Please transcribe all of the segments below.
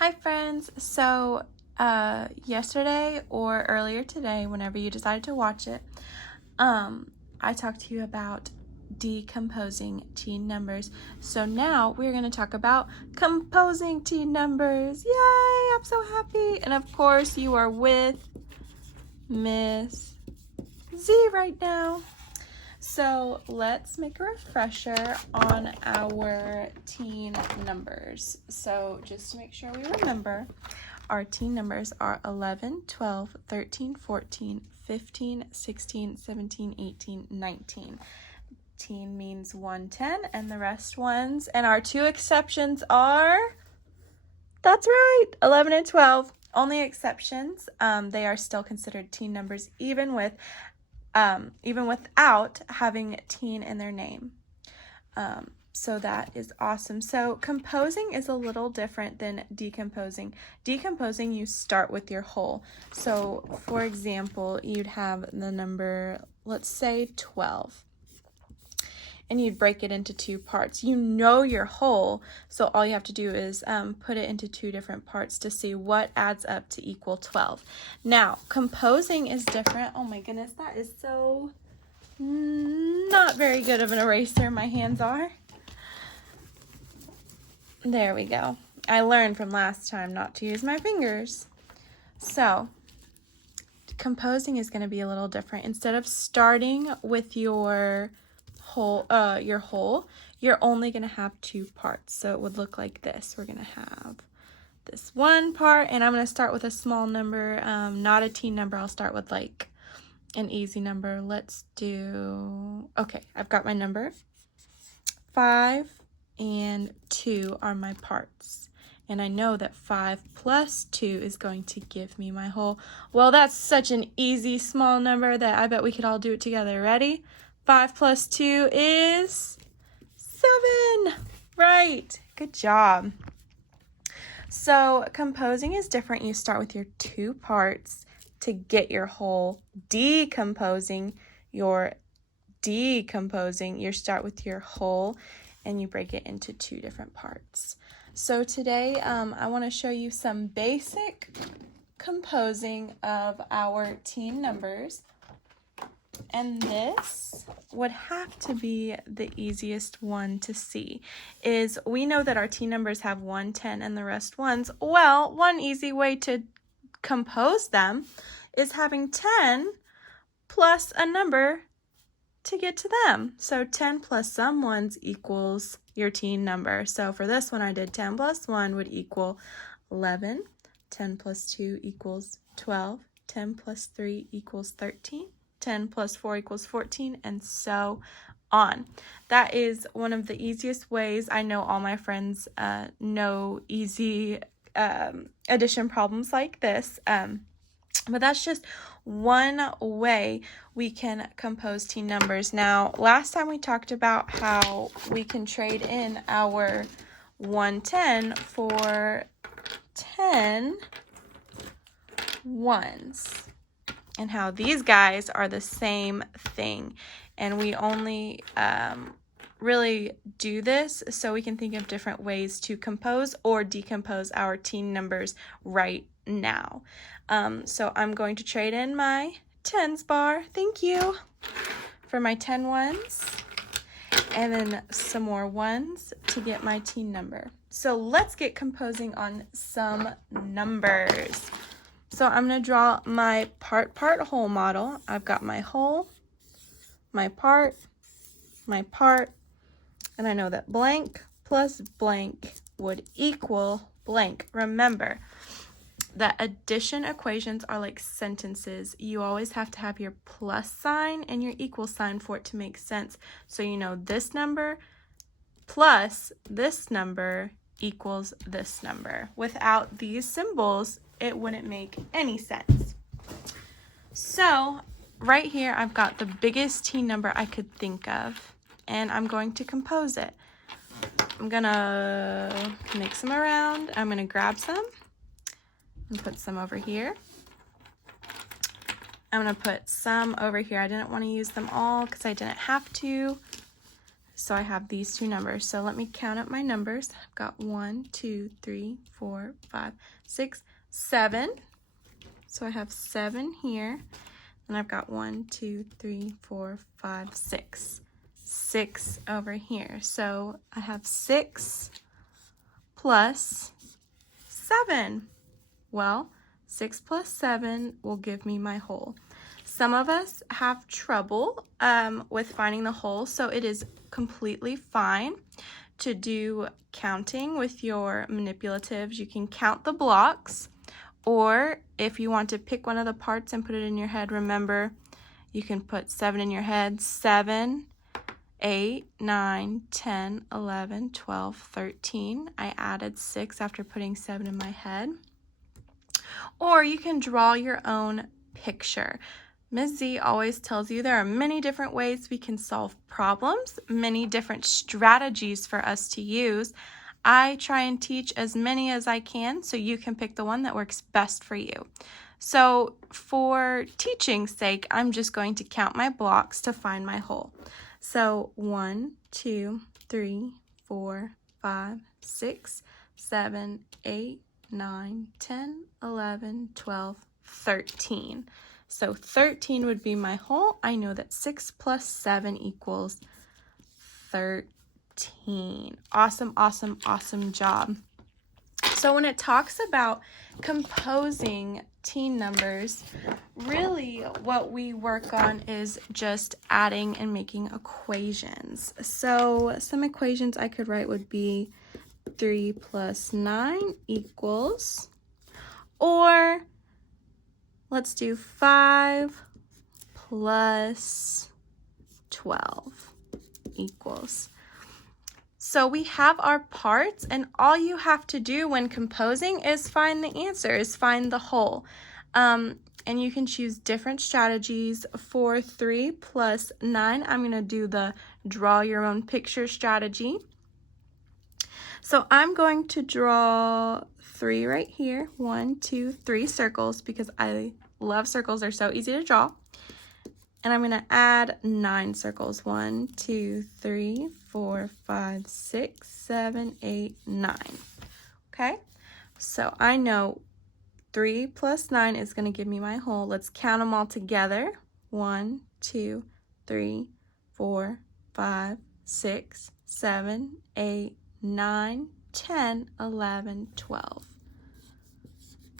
Hi friends, so yesterday or earlier today, whenever you decided to watch it, I talked to you about decomposing teen numbers. So now we're going to talk about composing teen numbers. Yay, I'm so happy. And of course you are with Miss Z right now. So let's make a refresher on our teen numbers. So just to make sure we remember, our teen numbers are 11, 12, 13, 14, 15, 16, 17, 18, 19. Teen means 110 and the rest ones. And our two exceptions are, that's right, 11 and 12. Only exceptions, they are still considered teen numbers even without having teen in their name. So that is awesome. So composing is a little different than decomposing. Decomposing, you start with your whole. So for example, you'd have the number, let's say 12. And you'd break it into two parts. You know your whole, so all you have to do is put it into two different parts to see what adds up to equal 12. Now, composing is different. Oh my goodness, that is so not very good of an eraser. My hands are. There we go. I learned from last time not to use my fingers. So, composing is going to be a little different. Instead of starting with your whole, you're only going to have two parts. So it would look like this. We're going to have this one part, and I'm going to start with a small number, not a teen number. I'll start with like an easy number. Let's do, okay, I've got my number. 5 and 2 are my parts. And I know that 5 plus 2 is going to give me my whole. Well, that's such an easy small number that I bet we could all do it together. Ready? 5 plus 2 is 7. Right. Good job. So composing is different. You start with your two parts to get your whole. Decomposing, you start with your whole and you break it into two different parts. So today I want to show you some basic composing of our teen numbers. And this would have to be the easiest one to see. Is we know that our teen numbers have 1, 10, and the rest ones. Well, one easy way to compose them is having 10 plus a number to get to them. So 10 plus some ones equals your teen number. So for this one, I did 10 plus 1 would equal 11. 10 plus 2 equals 12. 10 plus 3 equals 13. 10 plus 4 equals 14, and so on. That is one of the easiest ways. I know all my friends know easy addition problems like this, but that's just one way we can compose teen numbers. Now, last time we talked about how we can trade in our 110 for 10 ones. And how these guys are the same thing. And we only really do this so we can think of different ways to compose or decompose our teen numbers right now. So I'm going to trade in my tens bar, thank you, for my 10 ones. And then some more ones to get my teen number. So let's get composing on some numbers. So I'm going to draw my part whole model. I've got my whole, my part, and I know that blank plus blank would equal blank. Remember that addition equations are like sentences. You always have to have your plus sign and your equal sign for it to make sense. So you know this number plus this number equals this number. Without these symbols, it wouldn't make any sense. So right here, I've got the biggest teen number I could think of, and I'm going to compose it. I'm gonna mix them around. I'm gonna grab some and put some over here. I'm gonna put some over here. I didn't want to use them all because I didn't have to. So I have these two numbers. So let me count up my numbers. I've got 1, 2, 3, 4, 5, 6, 7. So I have 7 here. And I've got 1, 2, 3, 4, 5, 6. 6 over here. So I have 6 plus 7. Well, 6 plus 7 will give me my whole. Some of us have trouble with finding the whole, so it is completely fine to do counting with your manipulatives. You can count the blocks, or if you want to pick one of the parts and put it in your head, remember, you can put 7 in your head. 7, 8, 9, 10, 11, 12, 13. I added 6 after putting 7 in my head. Or you can draw your own picture. Ms. Z always tells you there are many different ways we can solve problems, many different strategies for us to use. I try and teach as many as I can so you can pick the one that works best for you. So for teaching's sake, I'm just going to count my blocks to find my whole. So 1, 2, 3, 4, 5, 6, 7, 8, 9, 10, 11, 12, 13. So 13 would be my whole. I know that 6 plus 7 equals 13. Awesome, awesome, awesome job. So when it talks about composing teen numbers, really what we work on is just adding and making equations. So some equations I could write would be 3 plus 9 equals, or let's do 5 plus 12 equals. So we have our parts, and all you have to do when composing is find the answer, is find the whole. And you can choose different strategies. For 3 plus 9, I'm going to do the draw your own picture strategy. So I'm going to draw 3 right here. 1, 2, 3 circles because I love circles. They're so easy to draw. And I'm going to add 9 circles. 1, 2, 3, 4, 5, 6, 7, 8, 9. Okay? So I know 3 plus 9 is going to give me my whole. Let's count them all together. 1, 2, 3, 4, 5, 6, 7, 8, 9, 10, 11, 12.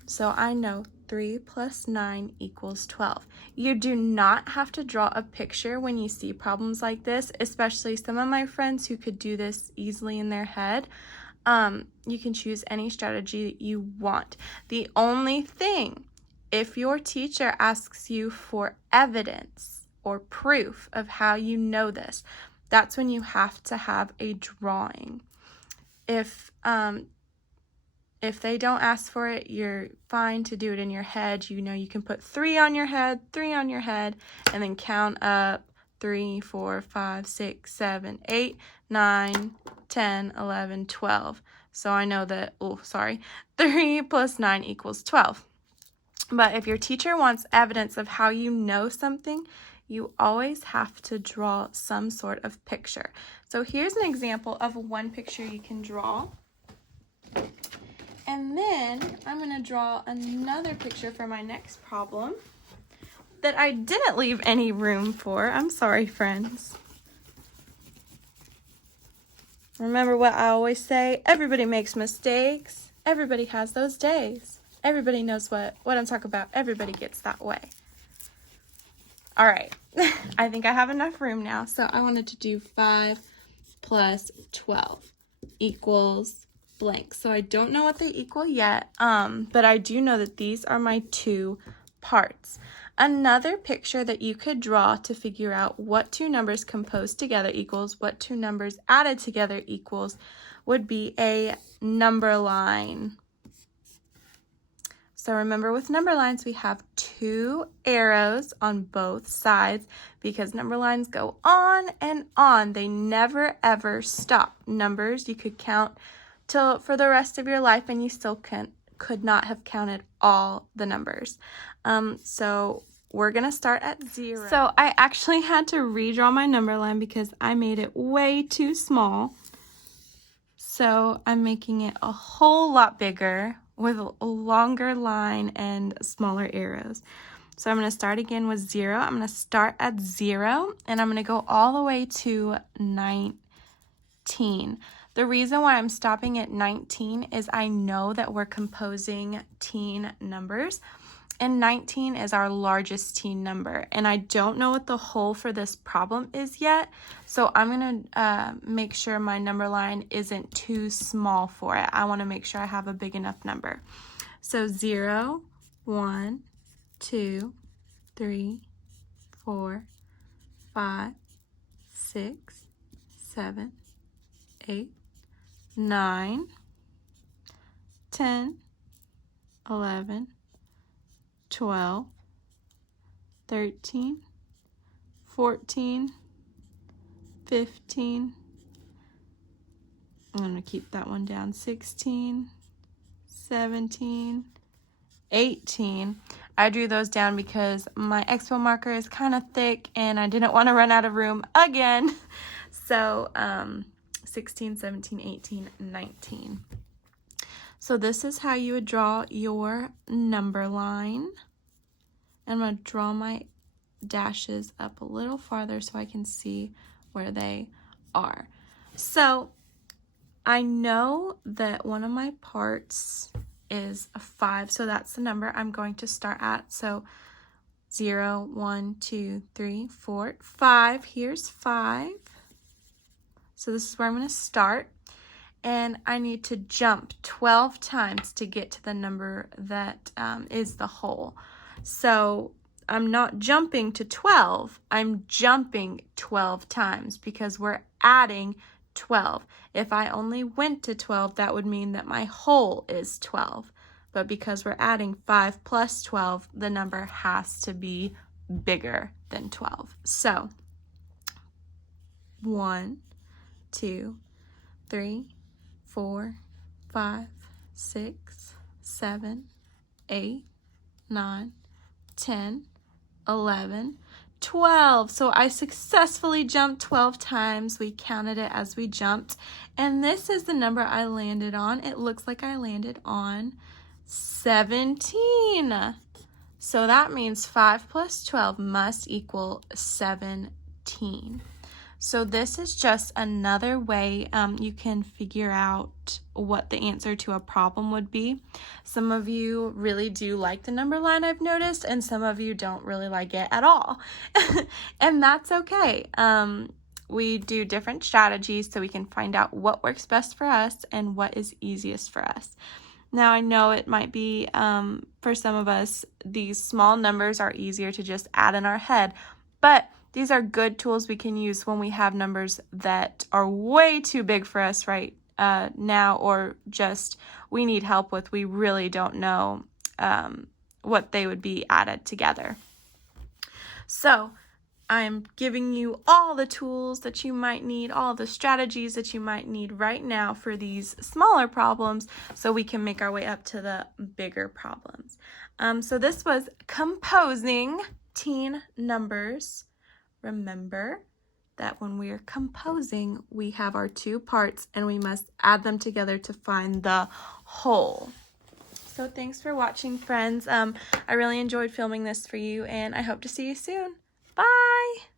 So I know 3 plus 9 equals 12. You do not have to draw a picture when you see problems like this, especially some of my friends who could do this easily in their head. You can choose any strategy that you want. The only thing, if your teacher asks you for evidence or proof of how you know this, that's when you have to have a drawing. If they don't ask for it, you're fine to do it in your head. You know, you can put 3 on your head, 3 on your head, and then count up 3, 4, 5, 6, 7, 8, 9, 10, 11, 12. So I know that, 3 plus 9 equals 12. But if your teacher wants evidence of how you know something, you always have to draw some sort of picture. So here's an example of one picture you can draw. And then I'm going to draw another picture for my next problem that I didn't leave any room for. I'm sorry, friends. Remember what I always say, everybody makes mistakes. Everybody has those days. Everybody knows what I'm talking about. Everybody gets that way. All right, I think I have enough room now. So I wanted to do 5 plus 12 equals blank. So I don't know what they equal yet, but I do know that these are my 2 parts. Another picture that you could draw to figure out what 2 numbers composed together equals, what 2 numbers added together equals, would be a number line. So remember, with number lines, we have 2 arrows on both sides because number lines go on and on. They never, ever stop. Numbers, you could count for the rest of your life and you still could not have counted all the numbers. So we're going to start at 0. So I actually had to redraw my number line because I made it way too small. So I'm making it a whole lot bigger with a longer line and smaller arrows. So I'm going to start again with 0. I'm going to start at 0 and I'm going to go all the way to 19. The reason why I'm stopping at 19 is I know that we're composing teen numbers, and 19 is our largest teen number, and I don't know what the whole for this problem is yet, so I'm going to make sure my number line isn't too small for it. I want to make sure I have a big enough number. So 0, 1, 2, 3, 4, 5, 6, 7, 8, 9, 10, 11, 12, 13, 14, 15, I'm going to keep that one down, 16, 17, 18. I drew those down because my expo marker is kind of thick and I didn't want to run out of room again. So 16, 17, 18, 19. So this is how you would draw your number line. I'm going to draw my dashes up a little farther so I can see where they are. So I know that one of my parts is a 5, so that's the number I'm going to start at. So 0, 1, 2, 3, 4, 5. Here's 5. So this is where I'm going to start. And I need to jump 12 times to get to the number that is the whole. So I'm not jumping to 12, I'm jumping 12 times because we're adding 12. If I only went to 12, that would mean that my whole is 12. But because we're adding 5 plus 12, the number has to be bigger than 12. So 1, 2, 3, 4, 5, 6, 7, 8, 9, 10, 11, 12. So I successfully jumped 12 times. We counted it as we jumped. And this is the number I landed on. It looks like I landed on 17. So that means 5 plus 12 must equal 17. So this is just another way you can figure out what the answer to a problem would be. Some of you really do like the number line, I've noticed, and some of you don't really like it at all. And that's okay. We do different strategies so we can find out what works best for us and what is easiest for us. Now, I know it might be, for some of us, these small numbers are easier to just add in our head, but these are good tools we can use when we have numbers that are way too big for us right now, or just we need help with. We really don't know what they would be added together. So I'm giving you all the tools that you might need, all the strategies that you might need right now for these smaller problems so we can make our way up to the bigger problems. So this was composing teen numbers. Remember that when we are composing, we have our two parts and we must add them together to find the whole. So thanks for watching, friends. I really enjoyed filming this for you, and I hope to see you soon. Bye!